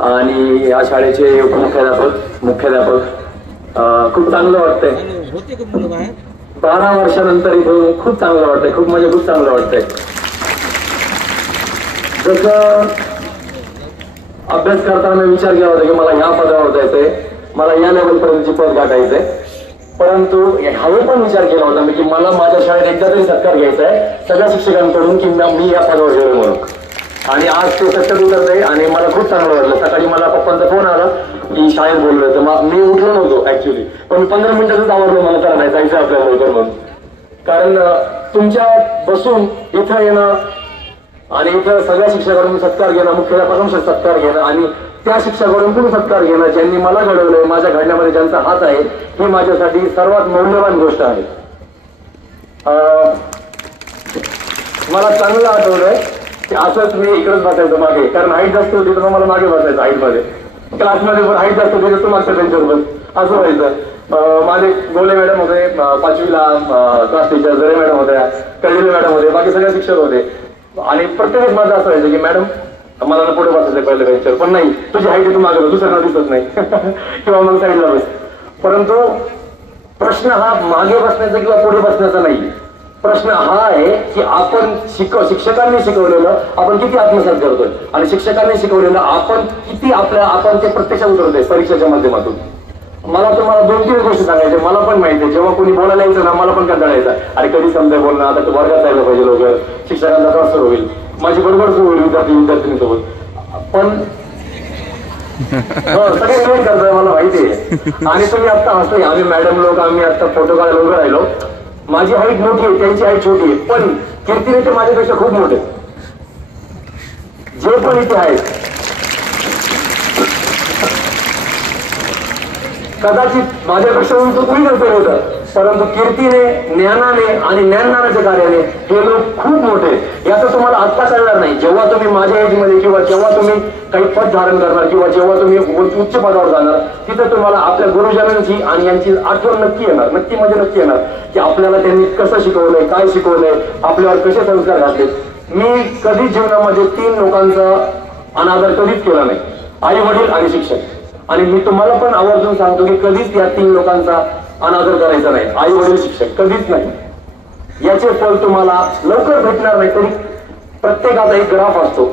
आणि या शाळेचे मुख्याध्यापक खूप चांगलं वाटतंय. 12 वर्षानंतर इथून खूप चांगलं वाटतंय, खूप चांगलं वाटतंय. जसं अभ्यास करताना विचार केला होता की मला ह्या पदावर जायचंय, मला या लेवलपर्यंतची पद गाठायचंय, परंतु ह्यावर पण विचार केला होता मी की मला माझ्या शाळेत एकदा तरी सत्कार घ्यायचा आहे सगळ्या शिक्षकांकडून की मी या पदावर गेलो म्हणून. आणि आज ते सत्य उतरत आहे आणि मला खूप चांगलं वाटलं. सकाळी मला पप्पांचा फोन आला की शाळेत बोललो होतं, मग मी उठलो नव्हतो ऍक्च्युली, पण मी 15 मिनिटातच आवडलो मला तर नाही जायचं आपल्याला लवकर म्हणून. कारण तुमच्या बसून इथं येणं आणि इथं सगळ्या शिक्षकांकडून सत्कार घेणं, मुख्याध्यापकांकडून सत्कार घेणं आणि त्या शिक्षकाकडून पण सत्कार घेणं, ज्यांनी मला घडवलंय, माझ्या घडण्यामध्ये ज्यांचा हात आहे, ही माझ्यासाठी सर्वात मौल्यवान गोष्ट आहे. मला चांगलं आठवलंय की असंच मी इकडेच बसायचं मागे, कारण हाईट जास्त होती तर मला मागे बसायचं हाईटमध्ये. क्लासमध्ये पण हाईट जास्त होती तर मागच्या बेंचवर बस असं व्हायचं. माझे गोले मॅडम होते 5वीला, क्लास टीचर जरे मॅडम होत्या, कळलेले मॅडम होते, बाकी सगळे शिक्षक होते. आणि प्रत्येकच माझं असं व्हायचं की मॅडम मला पुढे बसायचं पहिल्या बेंचवर, पण नाही तुझी हाईट तू मागे दुसऱ्यांना दिसत नाही किंवा मग साईडला बस. परंतु प्रश्न हा मागे बसण्याचा किंवा पुढे बसण्याचा नाही, प्रश्न हा आहे की आपण शिक्षकांनी शिकवलेलं आपण किती आत्मसात करतोय आणि शिक्षकांनी शिकवलेलं आपण किती आपण ते प्रत्यक्षात उतरतोय परीक्षेच्या माध्यमातून. मला तुम्हाला 2-3 गोष्टी सांगायच्या. मला पण माहिती आहे जेव्हा कोणी बोलायला यायचं ना मला पण कंटाळा यायचा, अरे कधी समजा बोलणं, आता तू वर्गात जायला पाहिजे, लवकर शिक्षकांना त्रास होईल, माझी बडबड सुरू होईल विद्यार्थ्यांसोबत. पण सगळे निवड करतोय मला माहिती आहे. आणि तुम्ही आता हसले, आम्ही मॅडम लोक आम्ही आता फोटो काढायला उभं राहिलो, माझी हाईट मोठी आहे त्यांची हाईट छोटी आहे, पण कीर्तीने ते माझ्यापेक्षा खूप मोठे जे पण इथे आहेत. कदाचित माझ्यापेक्षा उंच कोणी नसेल होतं, परंतु कीर्तीने, ज्ञानाने आणि ज्ञानदानाच्या कार्याने हे लोक खूप मोठे. याचं तुम्हाला आत्ता कळणार नाही, जेव्हा तुम्ही माझ्या एजमध्ये किंवा जेव्हा तुम्ही काही पद धारण करणार किंवा जेव्हा तुम्ही उच्च पदावर जाणार, तिथं तुम्हाला आपल्या गुरुजनांची आणि यांची आठवण नक्की येणार की आपल्याला त्यांनी कसं शिकवलंय, काय शिकवलंय, आपल्यावर कसे संस्कार घातले. मी कधीच जीवनामध्ये 3 लोकांचा अनादर कधीच केला नाही, आई वडील आणि शिक्षक. आणि मी तुम्हाला पण आवर्जून सांगतो की कधीच या 3 लोकांचा अनादर करायचा नाही, आई वडील शिक्षक कधीच नाही. याचे फल तुम्हाला लवकर भेटणार नाही, तरी प्रत्येकाचा एक ग्राफ असतो,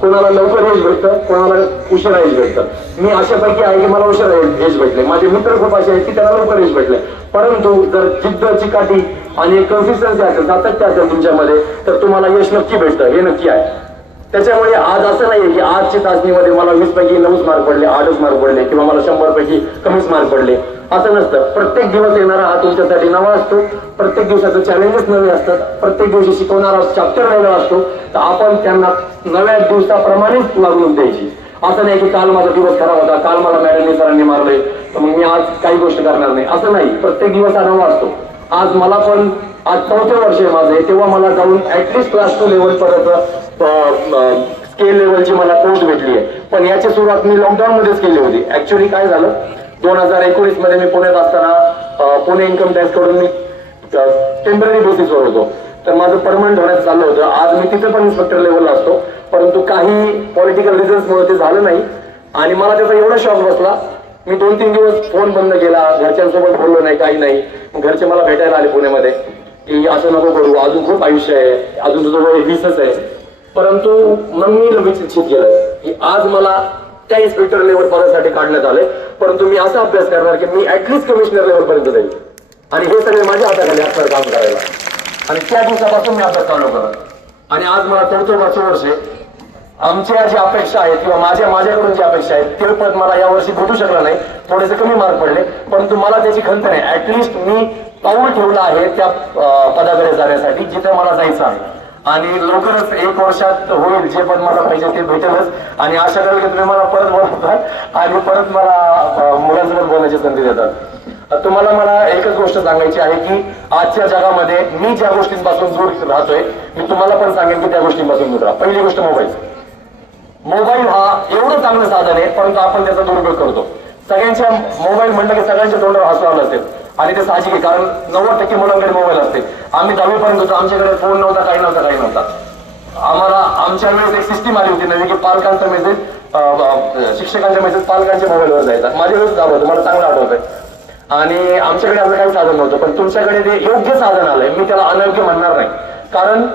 कोणाला लवकर यश भेटतं, कोणाला उशिरा यश भेटतं. मी अशापैकी आहे की मला उशिरा यश भेटले, माझे मित्र खूप असे आहेत की त्यांना लवकर यश भेटले. परंतु जर जिद्द, चिकाटी आणि कन्सिस्टन्सी असेल, सातत्य असेल तुमच्यामध्ये, तर तुम्हाला यश नक्की भेटतं, हे नक्की आहे. त्याच्यामुळे आज असं नाहीये की आजची चाचणीमध्ये मला 20 पैकी 9 मार्क पडले, 8 मार्क पडले किंवा मला 100 पैकी कमीच मार्क पडले, असं नसतं. प्रत्येक दिवस येणारा हा तुमच्यासाठी नवा असतो, प्रत्येक दिवसाचं चॅलेंजेस नवे असतात, प्रत्येक दिवशी शिकवणारा चॅप्टर वेगळा असतो. तर आपण त्यांना नव्या दिवसाप्रमाणेच वागणूक द्यायची. असं नाही की काल माझा दिवस खराब होता, काल मला मॅडमने सरांनी मारले तर मग मी आज काही गोष्ट करणार नाही, असं नाही. प्रत्येक दिवस हा नवा असतो. आज मला पण आज 4थं वर्ष आहे माझं, तेव्हा मला जाऊन ऍटलिस्ट क्लास 2 लेवल पर्यंत स्केल लेवलची मला पोस्ट भेटली आहे. पण याची सुरुवात मी लॉकडाऊन मध्येच केली होती. ऍक्च्युली काय झालं, 2019 मध्ये मी पुण्यात असताना पुणे इन्कम टॅक्स कडून मी टेम्पररी बेसिसवर होतो, तर माझं परमनंट होण्याचं चाललं होतं. आज मी तिथे पण इन्स्पेक्टर लेवलला असतो, परंतु काही पॉलिटिकल रिझन्समुळे ते झालं नाही. आणि मला त्याचा एवढा शॉक बसला, मी 2-3 दिवस फोन बंद केला, घरच्यांसोबत बोललो नाही, काही नाही. घरचे मला भेटायला आले पुण्यामध्ये की असं नको करू, अजून खूप आयुष्य आहे, अजून तुझं वय 20च आहे. परंतु मग मी लगेच इच्छित केलं की आज मला त्या इन्स्पेक्टर लेवल पदासाठी काढण्यात आले, परंतु मी असा अभ्यास करणार की मी ऍटलिस्ट कमिशनर लेवल पर्यंत जाईल. आणि हे सगळे माझ्या हाताखाली असणार काम करायला. आणि त्या दिवसापासून मी अभ्यास चालू करणार. आणि आज मला 4थं वर्ष आहे. आमच्या जी अपेक्षा आहेत किंवा माझ्याकडून जी अपेक्षा आहेत ते पद मला यावर्षी भेटू शकलं नाही, थोडेसे कमी मार्क पडले, परंतु मला त्याची खंत नाही. ऍटलिस्ट मी पाऊल ठेवलं आहे त्या पदाकडे जाण्यासाठी जिथे मला जायचं आहे. आणि लवकरच 1 वर्षात होईल, जे पण मला पाहिजे ते भेटेलच. आणि आशा करेल की तुम्ही मला परत बोलवतात आणि परत मला मुलांसोबत बोलण्याची संधी देतात. तुम्हाला मला एकच गोष्ट सांगायची आहे की आजच्या जगामध्ये मी ज्या गोष्टींपासून दूर राहतोय, मी तुम्हाला पण सांगेन की त्या गोष्टींपासून दूर राहा. पहिली गोष्ट मोबाईल हा एवढं चांगलं साधन आहे, परंतु आपण त्याचा दुरुपयोग करतो. सगळ्यांच्या मोबाईल म्हणलं की सगळ्यांच्या तोंडावर हसू आलं असेल, आणि ते साहजिक आहे, कारण 90% मुलांकडे मोबाईल असते. आम्ही 10वी पर्यंत होतो, आमच्याकडे फोन नव्हता, काही नव्हता. आम्हाला आमच्या वेळेस एक सिस्टीम आली होती नवी की पालकांचा मेसेज शिक्षकांच्या मेसेज पालकांच्या मोबाईलवर जायचा. माझ्या वेळेस झालं होतं, मला चांगलं आठवतंय. आणि आमच्याकडे असं काही साधन नव्हतं, पण तुमच्याकडे ते योग्य साधन आलंय. मी त्याला अनयोग्य म्हणणार नाही, कारण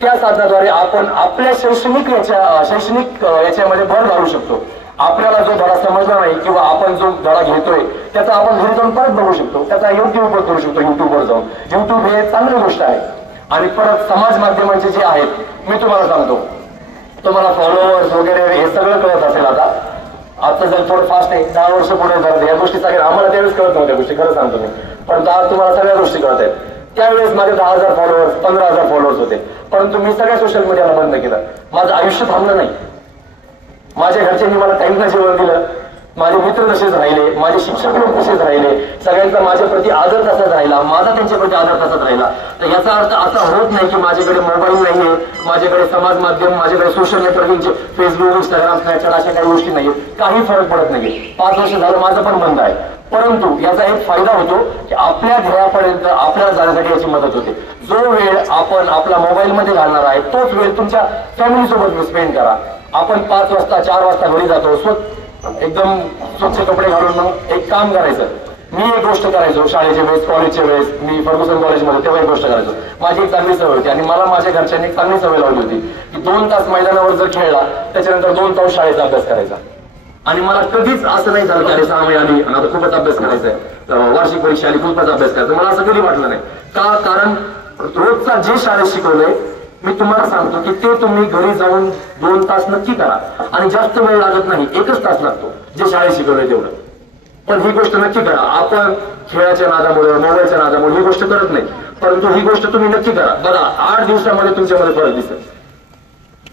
त्या साधनाद्वारे आपण आपल्या शैक्षणिक याच्यामध्ये भर घालू शकतो. आपल्याला जो धडा समजला नाही किंवा आपण जो धडा घेतोय त्याचा आपण घरी जाऊन परत बघू शकतो, त्याचा योग्य उपयोग करू शकतो युट्यूबवर जाऊन. युट्यूब हे चांगली गोष्ट आहे. आणि परत समाज माध्यमांचे जे आहेत मी तुम्हाला सांगतो, तुम्हाला फॉलोअर्स वगैरे हे सगळं कळत असेल. आता जर थोडं फास्ट आहे, 10 वर्ष पुढे झालं या गोष्टी सगळ्या आम्हाला त्यावेळेस कळत नव्हत्या गोष्टी, खरं सांगतो मी. पण आज तुम्हाला सगळ्या गोष्टी कळत आहेत. त्यावेळेस माझे 10,000 फॉलोअर्स 15,000 फॉलोअर्स होते, परंतु मी सगळ्या सोशल मीडियाला बंद केलं. माझं आयुष्य थांबलं नाही. माझ्या घरच्यांनी मला टाइमला जेवण दिलं, माझे मित्र तसेच राहिले, माझे शिक्षक लोक तसेच राहिले, सगळ्यांचा माझ्या प्रति आदर तसाच राहिला, माझा त्यांच्या प्रति आदर तसाच राहिला. तर याचा अर्थ असा होत नाही की माझ्याकडे मोबाईल नाहीये, माझ्याकडे समाज माध्यम, माझ्याकडे सोशल नेटवर्किंगचे फेसबुक, इंस्टाग्राम, स्नॅपचॅट अशा काही गोष्टी नाहीये. काही फरक पडत नाहीये. 5 वर्ष झालं माझं पण बंद आहे, परंतु याचा एक फायदा होतो की आपल्या ध्येयापर्यंत आपल्याला जाण्यासाठी याची मदत होते. जो वेळ आपण आपला मोबाईलमध्ये घालणार आहे तोच वेळ तुमच्या फॅमिली सोबत स्पेंड करा. आपण 5 वाजता 4 वाजता घरी जातो, एकदम स्वच्छ कपडे घालून मग एक काम करायचं. मी एक गोष्ट करायचो शाळेच्या वेळेस, कॉलेजच्या वेळेस, मी फर्ग्युसन कॉलेजमध्ये तेव्हा एक गोष्ट करायचो. माझी एक चांगली सवय होती आणि मला माझ्या घरच्यांनी एक चांगली सवय लावली होती की 2 तास मैदानावर जर खेळला त्याच्यानंतर 2 तास शाळेचा अभ्यास करायचा. आणि मला कधीच असं नाही झालं की अरे 6 महिने आली आणि आता खूपच अभ्यास करायचा आहे, वार्षिक परीक्षा आली खूपच अभ्यास करायचा. मला असं कधी वाटलं नाही. का? कारण रोजचा जे शाळेत शिकवलंय मी तुम्हाला सांगतो की ते तुम्ही घरी जाऊन 2 तास नक्की करा. आणि जास्त वेळ लागत नाही, 1च तास लागतो जे शाळेत शिकवलंय तेवढं. पण ही गोष्ट नक्की करा. आपण खेळाच्या नादामुळे, मोबाईलच्या नादामुळे ही गोष्ट करत नाही, परंतु ही गोष्ट तुम्ही नक्की करा. बघा 8 दिवसामध्ये तुमच्यामध्ये फरक दिसेल.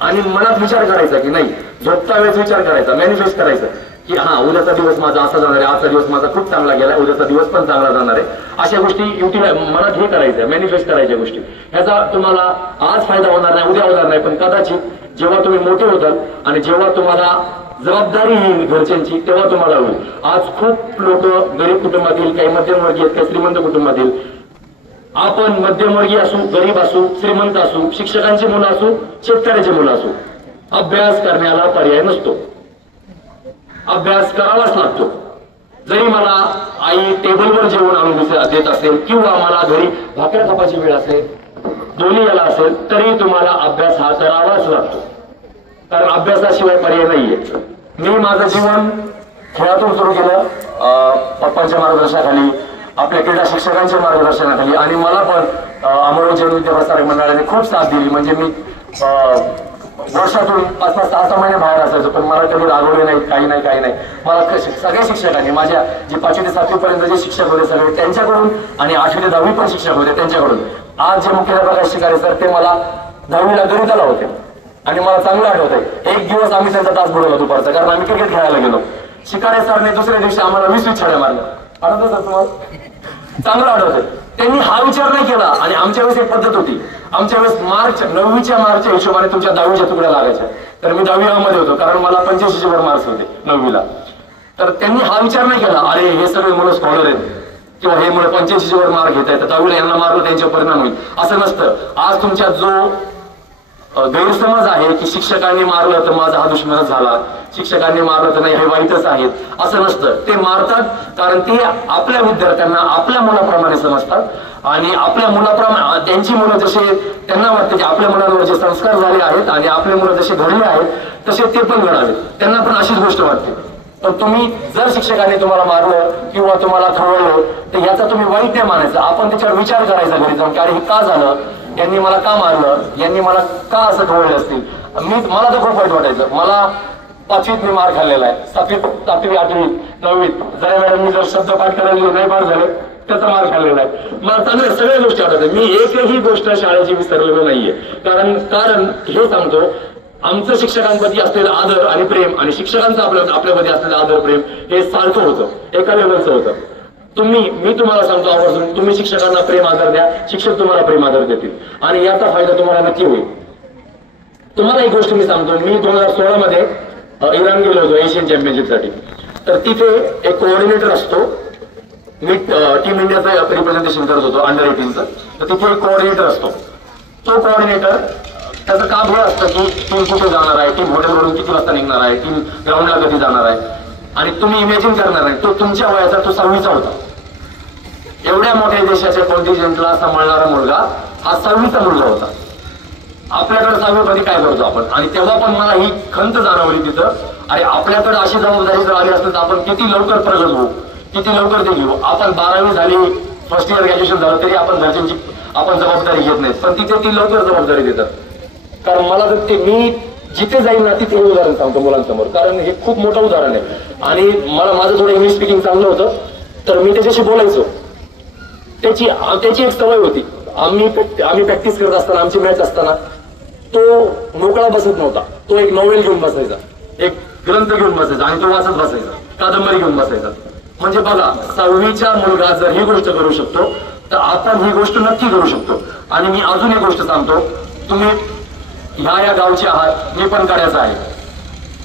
आणि मनात विचार करायचा की नाही, झोपता वेळेस विचार करायचा, मॅनिफेस्ट करायचं की हा उद्याचा दिवस माझा असा जाणार आहे, आजचा दिवस माझा खूप चांगला गेला, उद्याचा दिवस पण चांगला जाणार आहे. अशा गोष्टी मनात हे करायचं, मॅनिफेस्ट करायच्या गोष्टी. ह्याचा तुम्हाला आज फायदा होणार नाही, उद्या होणार नाही, पण कदाचित जेव्हा तुम्ही मोठे होताल आणि जेव्हा तुम्हाला जबाबदारी येईल घरच्यांची तेव्हा तुम्हाला होईल. आज खूप लोक गरीब कुटुंबातील, काही मध्यमवर्गीय आहेत, काही श्रीमंत कुटुंबातील. आपण मध्यमवर्गीय असू, गरीब असू, श्रीमंत असू, शिक्षकांची मुलं असू, शेतकऱ्याची मुलं असू, अभ्यास करण्याला पर्याय नसतो. अभ्यास करावाच लागतो. जरी मला आई टेबलवर जेवण आणून देत असेल किंवा मला घरी भाकऱ्या खापाची वेळ असेल, दोन्ही याला असेल, तरी तुम्हाला अभ्यास हा करावाच लागतो. कारण अभ्यासाशिवाय पर्याय नाहीये. मी माझं जीवन खेळातून सुरू केलं, पप्पांच्या मार्गदर्शनाखाली, आपल्या क्रीडा शिक्षकांच्या मार्गदर्शनाखाली. आणि मला पण अमरावती जैन विद्याप्रसारक मंडळाने खूप साथ दिली. म्हणजे मी वर्षातून 5-6 महिने बाहेर असायचो, पण मला कधी रागवले नाही, काही नाही. मला सगळ्या शिक्षकांनी, माझ्या जे 5वी ते 7वी पर्यंत जे शिक्षक होते सगळे त्यांच्याकडून, आणि 8वी ते 10वी पण शिक्षक होते त्यांच्याकडून. आज जे मुख्याध्यापक शिकारे सर ते मला 10वीला गणिताला होते आणि मला चांगलं आठवतंय. एक दिवस आम्ही त्यांचा तास बुडवला दुपारचा, कारण आम्ही क्रिकेट खेळायला गेलो. शिकारे सरने दुसऱ्या दिवशी आम्हाला 20 छड्या मारल्या. आठवतं सर तुम्हाला? चांगलं आठवतंय. त्यांनी हा विचार नाही केला. आणि आमच्या वेळेस एक पद्धत होती, आमच्या वेळेस 9वीच्या मार्कच्या हिशोबाने तुमच्या 10वीच्या तुकड्या लागायच्या. तर मी 10वी मध्ये होतो, कारण मला 85 वर मार्क्स होते 9वीला. तर त्यांनी हा विचार नाही केला अरे हे सगळे मुलं स्कॉलर आहेत किंवा हे मुलं 85 वर मार्क घेत आहेत, 10वीला यांना मारलं त्यांच्यावर परिणाम होईल, असं नसतं. आज तुमच्यात जो गैरसमज आहे की शिक्षकांनी मारलं तर माझा हा दुश्मनच झाला, शिक्षकांनी मारलं तर नाही हे वाईटच आहेत, असं नसतं. ते मारतात कारण ते आपल्या विद्यार्थ्यांना आपल्या मुलाप्रमाणे समजतात आणि आपल्या मुलाप्रमाणे त्यांची मुलं जसे त्यांना वाटतं की आपल्या मुलांवर जे संस्कार झाले आहेत आणि आपले मुलं जसे घडले आहेत तसे ते पण घडावेत, त्यांना पण अशीच गोष्ट वाटते. पण तुम्ही जर शिक्षकांनी तुम्हाला मारलं किंवा तुम्हाला खवळलं तर याचा तुम्ही वाईट नाही मानायचं. आपण त्याच्यावर विचार करायचा घरी जाऊन की अरे हे का झालं, यांनी मला का मारलं, यांनी मला का असं खवळले असतील. मला तर खूप वाईट वाटायचं. मला 5वीत मी मार खाल्लेला आहे, 7वीत 8वीत 9वीत जरा मॅडमनी जर शब्द पाठ करायला नाही पाठ झाले त्याचा मार खाल्लेला आहे. मला चांगल्या सगळ्या गोष्टी आठवतात. मी एकही गोष्ट शाळेची विसरलेलो नाहीये. कारण हे सांगतो, आमचं शिक्षकांप्रती असलेलं आदर आणि प्रेम आणि शिक्षकांचं आपल्यामध्ये असलेलं आदर प्रेम हे सारखं होतं, एका लेवलचं होतं. मी तुम्हाला सांगतो आवर्जून, तुम्ही शिक्षकांना प्रेम आदर द्या, शिक्षक तुम्हाला प्रेम आदर देतील आणि याचा फायदा तुम्हाला नक्की होईल. तुम्हाला एक गोष्ट मी सांगतो, मी 2016 मध्ये इराण गेलो होतो एशियन चॅम्पियनशिपसाठी. तर तिथे एक कोऑर्डिनेटर असतो, मी टीम इंडियाचं रिप्रेझेंटेशन करत होतो अंडर 18चं. तर तिथे एक कोऑर्डिनेटर असतो. तो कोऑर्डिनेटर त्याचं काम हे असतं की टीम कुठे जाणार आहे, टीम हॉटेलवरून किती वाजता निघणार आहे, टीम ग्राउंडला कधी जाणार आहे. आणि तुम्ही इमॅजिन करणार नाही, तो तुमच्या वयाचा, तो 6वीचा होता. एवढ्या मोठ्या देशाच्या कॉन्टिजेंटला सांभाळणारा मुलगा हा 6वीचा मुलगा होता. आपल्याकडे 6वीमध्ये काय करतो आपण. आणि तेव्हा पण मला ही खंत जाणवली तिथं, अरे आपल्याकडे अशी जबाबदारी जर आली असते तर आपण किती लवकर प्रगत होऊ, किती लवकर ते घेऊ. आपण 12वी झाली, फर्स्ट इयर ग्रॅज्युएशन झालं तरी आपण घरच्यांची आपण जबाबदारी घेत नाही, पण तिथे ती लवकर जबाबदारी देतात. कारण मला तर ते मी जिथे जाईल ना तिथे हे उदाहरण सांगतो मुलांसमोर, कारण हे खूप मोठं उदाहरण आहे. आणि मला माझं थोडं इंग्लिश स्पीकिंग चांगलं होतं, तर मी त्याच्याशी बोलायचो. त्याची एक सवय होती. आम्ही प्रॅक्टिस करत असताना, आमची मॅच असताना तो मोकळा बसत नव्हता. तो एक नॉवेल घेऊन बसायचा, एक ग्रंथ घेऊन बसायचा आणि तो वाचत बसायचा, कादंबरी घेऊन बसायचा. म्हणजे बघा, 6वीचा मुलगा जर ही गोष्ट करू शकतो तर आपण ही गोष्ट नक्की करू शकतो. आणि मी अजून एक गोष्ट सांगतो, तुम्ही ह्या गावचे आहात, मी पण करायचा आहे.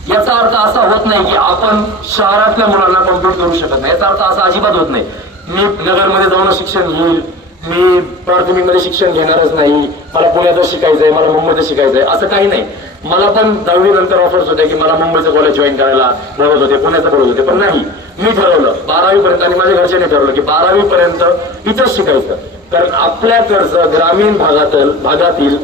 याचा अर्थ असा होत नाही की आपण शहरातल्या मुलांना कॉम्पिट करू शकत नाही. याचा अर्थ असा अजिबात होत नाही. मी नगरमध्ये जाऊन शिक्षण घेईल, मी प्राथमिकमध्ये शिक्षण घेणारच नाही, मला पुण्यातच शिकायचंय, मला मुंबईतच शिकायचंय, असं काही नाही. मला पण 10वी नंतर ऑफर्स होते की मला मुंबईचं कॉलेज जॉईन करायला बोलत होते, पुण्याचं बोलत होते, पण नाही. मी ठरवलं 12वी पर्यंत, आणि माझ्या घरच्यांनी ठरवलं की 12वी पर्यंत इथंच शिकायचं. कारण आपल्याकडचं ग्रामीण भागातील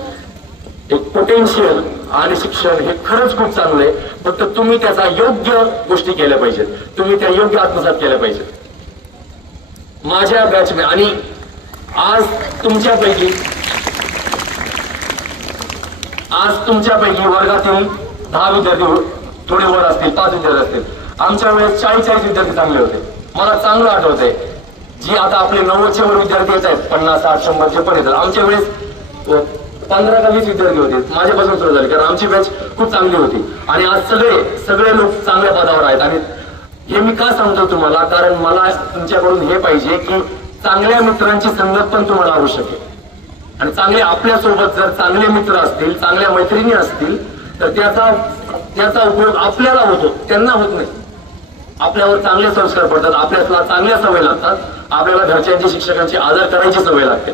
एक पोटेन्शियल आणि शिक्षण हे खरंच खूप चांगलं आहे. फक्त तुम्ही त्याचा योग्य गोष्टी केल्या पाहिजेत, तुम्ही त्या योग्य आत्मसात केल्या पाहिजेत. माझ्या बॅचमध्ये आणि आज तुमच्यापैकी वर्गातील 10 विद्यार्थी थोडे वर असतील, 5 विद्यार्थी असतील. आमच्या वेळेस 40 विद्यार्थी चांगले होते. मला चांगलं आठवतंय, जी आता आपले 90च्या वर विद्यार्थी येत आहेत, 50, 60, 100चे पण येतात. आमच्या वेळेस 15 का 20 विद्यार्थी होते, माझ्यापासून सुरू झाले, कारण आमची बॅच खूप चांगली होती. आणि आज सगळे लोक चांगल्या पदावर आहेत. आणि हे मी का सांगतो तुम्हाला, कारण मला तुमच्याकडून हे पाहिजे की चांगल्या मित्रांची संगत पण तुम्हाला आवश्यक आहे. आणि चांगले आपल्यासोबत जर चांगले मित्र असतील, चांगल्या मैत्रिणी असतील, तर त्याचा उपयोग आपल्याला होतो, त्यांना होत नाही. आपल्यावर चांगले संस्कार पडतात, आपल्याला चांगल्या सवय लागतात, आपल्याला घरच्यांची, शिक्षकांची आदर करायची सवय लागते.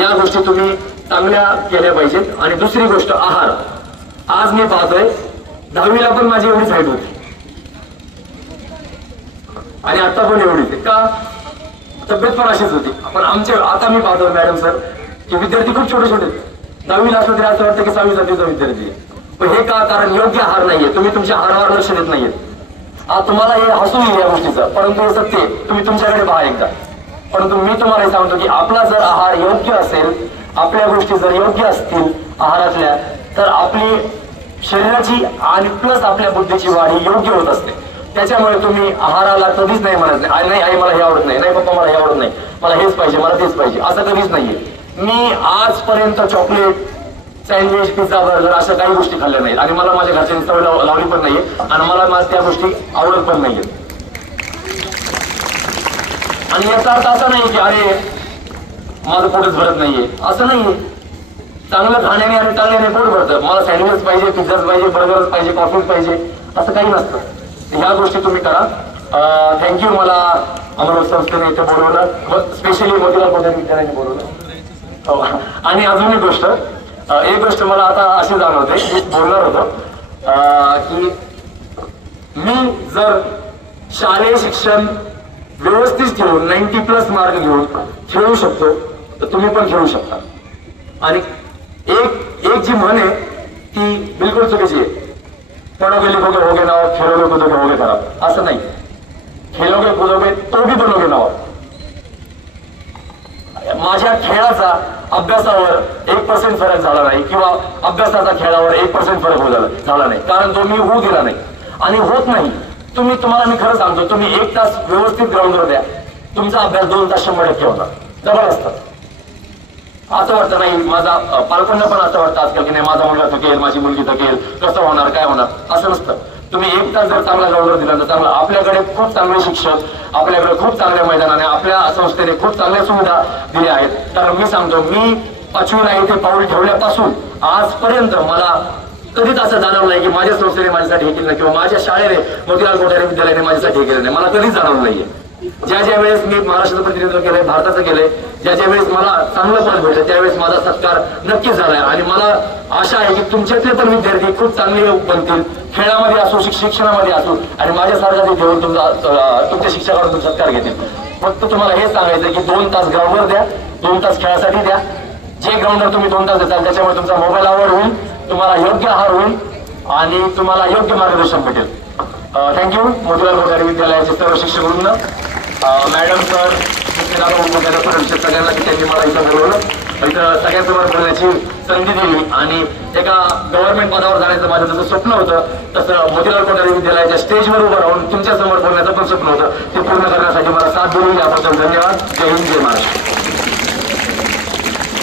या गोष्टी तुम्ही चांगल्या केल्या पाहिजेत. आणि दुसरी गोष्ट, आहार. आज मी पाहतोय 10वीला पण माझी एवढीच हाईट होती आणि आता पण एवढीच आहे. का? तब्येत पण अशीच होती. पण आता मी पाहतोय मॅडम सर की विद्यार्थी खूप छोटे 10वीला असलं तरी असं वाटतं की 6वी 7वीचा विद्यार्थी आहे. पण हे का? कारण योग्य आहार नाहीये, तुम्ही तुमच्या आहारावर लक्ष देत नाहीये. तुम्हाला हे हसू येईल या गोष्टीचं, परंतु हे सत्य, तुम्ही तुमच्याकडे पहा एकदा. परंतु मी तुम्हाला सांगतो की आपला जर आहार योग्य असेल, आपल्या गोष्टी जर योग्य असतील आहारातल्या, तर आपली शरीराची आणि प्लस आपल्या बुद्धीची वाढ ही योग्य होत असते. त्याच्यामुळे तुम्ही आहाराला कधीच नाही म्हणत नाही, नाही आई मला हे आवडत नाही, नाही पप्पा मला हे आवडत नाही, मला हेच पाहिजे, मला तेच पाहिजे, असं कधीच नाहीये. मी आजपर्यंत चॉकलेट, सँडविच, पिझ्झा, बर्गर अशा काही गोष्टी खाल्ल्या नाहीत. आणि मला माझ्या घरच्यांनी सवय लावली पण नाहीये, आणि मला त्या गोष्टी आवडत पण नाहीये. आणि याचा अर्थ असा नाही की अरे माझं पोटच भरत नाहीये, असं नाहीये. चांगलं खाण्याने आणि चांगल्याने पोट भरतं. मला सँडविच पाहिजे, पिझ्झाच पाहिजे, बर्गरच पाहिजे, कॉफीच पाहिजे, असं काही नसतं. ह्या गोष्टी तुम्ही करा. थँक्यू, मला अमृत संस्थेने इथे बोलवलं, स्पेशली मोतीलाल पटेल विद्यालयाने बोलवलं. आणि अजून एक गोष्ट मला आता अशी जाणवते, मी बोलणार होतो की मी जर शालेय शिक्षण व्यवस्थित ठेवून 90+ मार्क घेऊन खेळू शकतो, तर तुम्ही पण खेळू शकता. आणि एक जी म्हण आहे ती बिलकुल चुकीची आहे. पढ़ोगे लिखोगे होगे नवाब, खेलोगे कूदोगे होगे खराब, असं नाही. खेलोगे कूदोगे तो भी बनोगे नवाब. माझ्या खेळाचा अभ्यासावर 1% फरक झाला नाही, किंवा अभ्यासाचा खेळावर 1% फरक झाला नाही, कारण तो मी होऊ दिला नाही आणि होत नाही. तुम्हाला मी खरं सांगतो, तुम्ही 1 तास व्यवस्थित ग्राउंडवर द्या, तुमचा अभ्यास 2 तास 100% होता. जबरदस्त. असं वाटतं नाही, माझा पालकांना पण असं वाटतं आजकाल की नाही माझा मुलगा थकेल, माझी मुलगी थकेल, कसं होणार, काय होणार, असं नसतं. तुम्ही 1 तास जर चांगला ग्राउंडवर दिला तर चांगला. आपल्याकडे खूप चांगले शिक्षक, आपल्याकडे खूप चांगल्या मैदानाने, आपल्या संस्थेने खूप चांगल्या सुविधा दिल्या आहेत. तर मी सांगतो, मी 5वीला इथे पाऊल ठेवल्यापासून आजपर्यंत मला कधीच असं जाणवलं नाही की माझ्या संस्थेने माझ्यासाठी हे केलं नाही, किंवा माझ्या शाळेने, मोतीलाल कोठारे विद्यालयाने माझ्यासाठी हे केलं नाही. मला कधीच जाणवलं नाहीये. ज्या वेळेस मी महाराष्ट्राचं प्रतिनिधित्व केलंय, भारताचं केलंय, ज्या वेळेस मला चांगलं पद भेटलं त्यावेळेस माझा सत्कार नक्कीच झालाय आणि मला आशा आहे की तुमच्यातले पण विद्यार्थी खूप चांगले बनतील, खेळामध्ये असो, शिक्षणामध्ये असो आणि माझ्यासारखा ते घेऊन तुमच्या शिक्षकाकडून सत्कार घेतील. फक्त तुम्हाला हे सांगायचं की 2 तास ग्राउंडवर द्या, 2 तास खेळासाठी द्या. जे ग्राउंडवर तुम्ही 2 तास देताल त्याच्यामुळे तुमचा मोबाईल आवड होईल, तुम्हाला योग्य आहार होईल आणि तुम्हाला योग्य मार्गदर्शन भेटेल. थँक्यू. मोतीलाल कोठारी विद्यालयाचे सर्व शिक्षक मॅडम सर, सगळ्यांना त्यांनी मला इथं बोलवलं, इथं सगळ्यांसमोर बोलण्याची संधी दिली आणि एका गव्हर्नमेंट पदावर जाण्याचं माझं जसं स्वप्न होतं तसं मोतीलाल कोठारी विद्यालयाच्या स्टेजवर उभं राहून तुमच्या समोर बोलण्याचं पण स्वप्न होतं, ते पूर्ण करण्यासाठी मला साथ दिली. याबद्दल धन्यवाद. जय हिंद, जय महाराष्ट्र.